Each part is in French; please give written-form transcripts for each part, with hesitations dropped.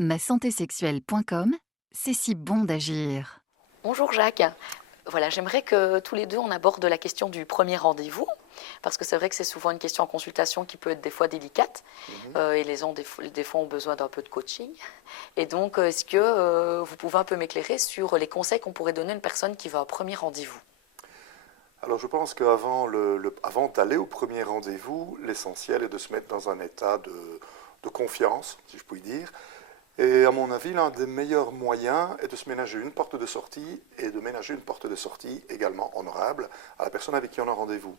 Masantésexuelle.com, c'est si bon d'agir. Bonjour Jacques. Voilà, j'aimerais que tous les deux on aborde la question du premier rendez-vous, parce que c'est vrai que c'est souvent une question en consultation qui peut être des fois délicate, et les gens des fois ont besoin d'un peu de coaching. Et donc, est-ce que vous pouvez un peu m'éclairer sur les conseils qu'on pourrait donner à une personne qui va au premier rendez-vous? Alors je pense qu'avant avant d'aller au premier rendez-vous, l'essentiel est de se mettre dans un état de confiance, si je puis dire. Et à mon avis, l'un des meilleurs moyens est de se ménager une porte de sortie et de ménager une porte de sortie également honorable à la personne avec qui on a rendez-vous.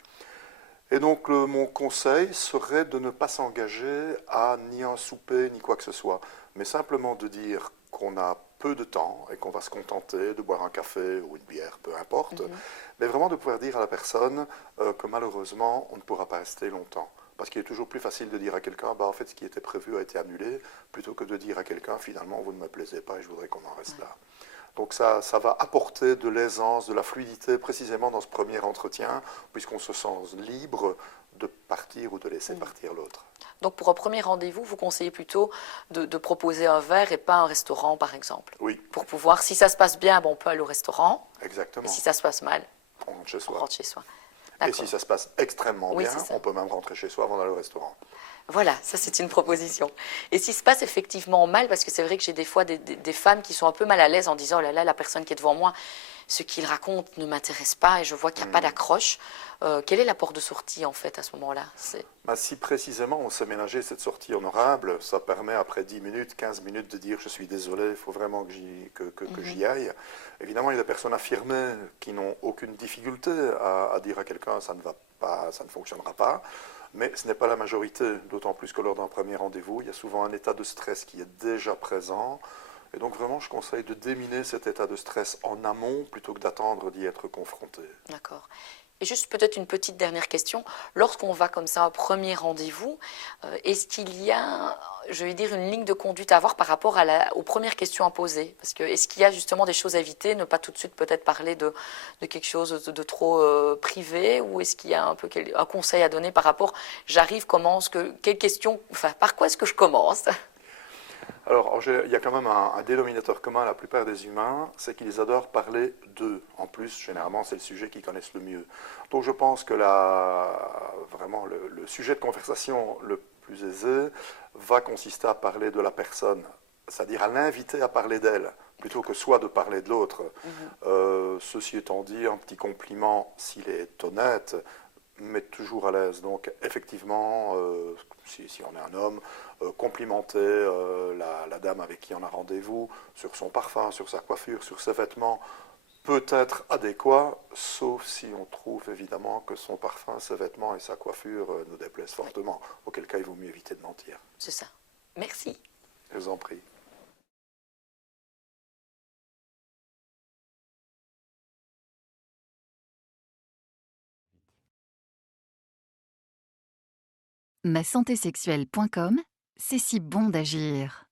Et donc mon conseil serait de ne pas s'engager à ni un souper ni quoi que ce soit, mais simplement de dire qu'on a peu de temps et qu'on va se contenter de boire un café ou une bière, peu importe, mais vraiment de pouvoir dire à la personne que malheureusement on ne pourra pas rester longtemps. Parce qu'il est toujours plus facile de dire à quelqu'un, bah, en fait ce qui était prévu a été annulé, plutôt que de dire à quelqu'un, finalement vous ne me plaisez pas et je voudrais qu'on en reste là. Donc ça va apporter de l'aisance, de la fluidité précisément dans ce premier entretien, puisqu'on se sent libre de partir ou de laisser partir l'autre. Donc, pour un premier rendez-vous, vous conseillez plutôt de proposer un verre et pas un restaurant, par exemple. Oui, Pour pouvoir, si ça se passe bien, bon, on peut aller au restaurant, et exactement. si ça se passe mal, On rentre chez on soi. rentre chez soi. Et si D'accord. ça se passe extrêmement Oui, bien, c'est ça. on peut même rentrer chez soi avant d'aller au restaurant. Voilà, ça c'est une proposition. Et s'il se passe effectivement mal, parce que c'est vrai que j'ai des fois des femmes qui sont un peu mal à l'aise en disant, oh là là, la personne qui est devant moi, ce qu'il raconte ne m'intéresse pas et je vois qu'il n'y a pas d'accroche, quelle est la porte de sortie en fait à ce moment-là? Bah, si précisément on s'est ménagé cette sortie honorable, ça permet après 10 minutes, 15 minutes de dire je suis désolé, il faut vraiment que j'y aille. Évidemment, il y a des personnes affirmées qui n'ont aucune difficulté à dire à quelqu'un ça ne va pas, ça ne fonctionnera pas, mais ce n'est pas la majorité, d'autant plus que lors d'un premier rendez-vous, il y a souvent un état de stress qui est déjà présent. Et donc vraiment, je conseille de déminer cet état de stress en amont plutôt que d'attendre d'y être confronté. D'accord. Et juste peut-être une petite dernière question. Lorsqu'on va comme ça au premier rendez-vous, est-ce qu'il y a, je vais dire, une ligne de conduite à avoir par rapport aux premières questions à poser? Parce que est-ce qu'il y a justement des choses à éviter, ne pas tout de suite peut-être parler de quelque chose de trop privé, ou est-ce qu'il y a un peu un conseil à donner par rapport, j'arrive, quelle question, enfin, par quoi est-ce que je commence? Alors, il y a quand même un dénominateur commun à la plupart des humains, c'est qu'ils adorent parler d'eux. En plus, généralement, c'est le sujet qu'ils connaissent le mieux. Donc, je pense que vraiment, le sujet de conversation le plus aisé va consister à parler de la personne, c'est-à-dire à l'inviter à parler d'elle, plutôt que soit de parler de l'autre. Ceci étant dit, un petit compliment, s'il est honnête, met toujours à l'aise. Donc effectivement, si on est un homme, complimenter la dame avec qui on a rendez-vous sur son parfum, sur sa coiffure, sur ses vêtements, peut être adéquat, sauf si on trouve évidemment que son parfum, ses vêtements et sa coiffure nous déplaisent fortement, auquel cas il vaut mieux éviter de mentir. C'est ça. Merci. Je vous en prie. Masantésexuelle.com, c'est si bon d'agir.